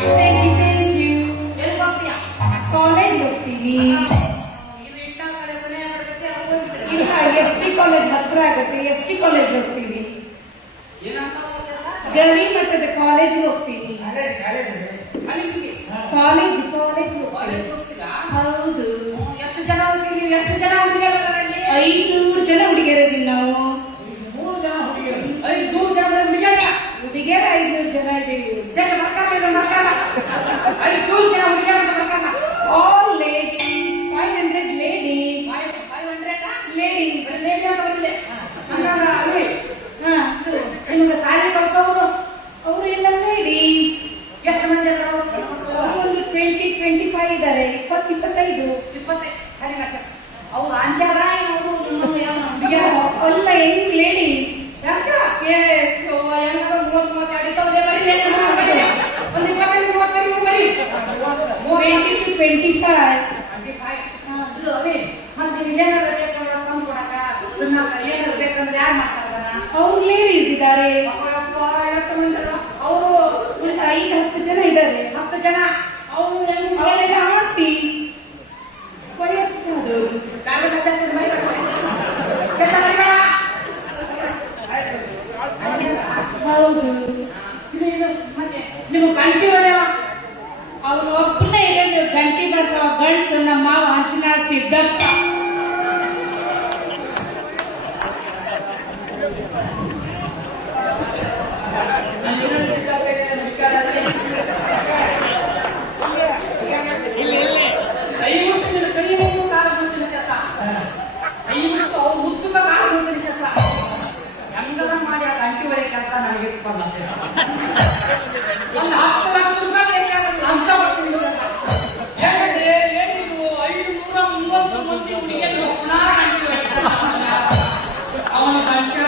Thank you thank you. ಎಲ್ಲಿ ಹೋಗ್ತೀಯಾ? College ಹೋಗ್ತೀನಿ. ಇದು ಇಟ್ಟ ಕಡೆ ಸರಿಯಾಗಿ ಬರ್ತೈತೆ, ಅದು ಹೋಗ್ತೀರಾ? ಇಲ್ಲ, ಎಸ್ ಟಿ ಕಾಲೇಜ್ ಹತ್ರ ಆಗುತ್ತೆ, ಎಸ್ ಟಿ ಕಾಲೇಜ್ ಹೋಗ್ತೀನಿ. ಏನಂತ ವಿಶೇಷ? ಗವಿ ಮಠದ ಕಾಲೇಜ್ ಹೋಗ್ತೀನಿ. ಅಲ್ಲಿ ನಿಮಗೆ ಕಾಲೇಜ್ ಕಾಲೇಜ್ ಹೋಗ್ತೀರಾ? ಹೌದು. ಎಷ್ಟು ಜನ ಹೋಗ್ತೀರಿ ನೀವು? ಎಷ್ಟು ಜನ ಹುಡುಗಿಯರು ಅದರಲ್ಲಿ? 500 ಜನ ಹುಡುಗಿಯರಿದ್ದೀವಿ ನಾವು. 500 ಜನ ಹುಡುಗಿಯರ? ಹುಡುಗಿಯರ 500 ಜನ ಇದ್ದೀವಿ. ಸೇಸ ಬರ್ತಾರ ಬರ್ತಾರ 500 ಜನ ಹುಡುಗಿಯರು ಅಂತ ಬರ್ತಾರ. All ladies, 500 ladies. 500 ladies. Lady ಅಂತ ಬಂದಿದೆ. ಹಂಗಾಗ ಅಲ್ಲಿ ಹಾ, ನಿಮಗೆ ಸಾಲಿ ಕಲಿಸೋರು ಅವರು ಎಲ್ಲ ಲೇಡೀಸ್. ಎಷ್ಟು ಮಂದಿ ಅದಾರ? ಒಂದು 20-25 ಇದ್ದಾರೆ. 20-25. 25 ಸರಿನಾ ಸೇಸ? ಅವ್ರು ಆಂಟ್ಯಾರ ಅವರು ಅಲ್ಲ, ಹೆಂಗ್ ಲೇಡೀಸ್. ಯಾಕ? ಎಸ್. ಹೆಂಗಾರ 30 ಅಡಿತಾವದೆ ಬರೀ ಒಂದು 25 30 ಬರೀ 20-25. 25 ಇದು ಅವೇ. ಮತ್ತೆ ಏನಾರ ಬೇಕಾದ್ರೆ ತಂದು ಕೊಡಕ ಏನಾರ ಬೇಕಂದ್ರೆ ಯಾರು ಮಾಡ್ತಾರ? ಅವ್ರು ಲೇಡೀಸ್ ಇದ್ದಾರೆ. ಅವರು ಒಂದು 5-10 ಜನ ಇದ್ದಾರೆ. 10 ಜನ. ಅವರು ಅವರೆಲ್ಲ ಆರ್ಟಿಸ್ಟ್, ವಯಸ್ಸಾದವರು. ಕಾರಣ ಸೆಸ ಮರಿಬೇಡ, ಸೆಸ ಮರಿಬೇಡ. ಹೌದು. ಇದು ಮತ್ತೆ ನೀವು ಗಂಟಿ ಹೊಡೆಯವ. ಅವ್ರು ಒಬ್ಬನೇ ಇರೋದು ಗಂಟಿ ಬರ್ಸೋ ಗಂಡ್ಸು ನಮ್ಮ ಮಾವ ಅಂಚನಾ ಸಿದ್ದಪ್ಪ. ಮಾಡಿ ಆ ಗಂಟಿ ಹೊಡೆ ಕೆಲಸ ನನಗೆ ಇಸ್ಕೊಂಡ ಒಂದು 10 ಲಕ್ಷ ರೂಪಾಯಿ ಬೇಕಾದ್ರೆ ಅಂಶ ಬರ್ತೀನಿ ಯಾಕಂದ್ರೆ ಏನಿದು 530 ಮಂದಿ ಹುಡುಗಿಯರು ಪುನಃ ಗಂಟಿ ಹೊಡಿತಾರೆ. ಅವನ ಗಂಟಿ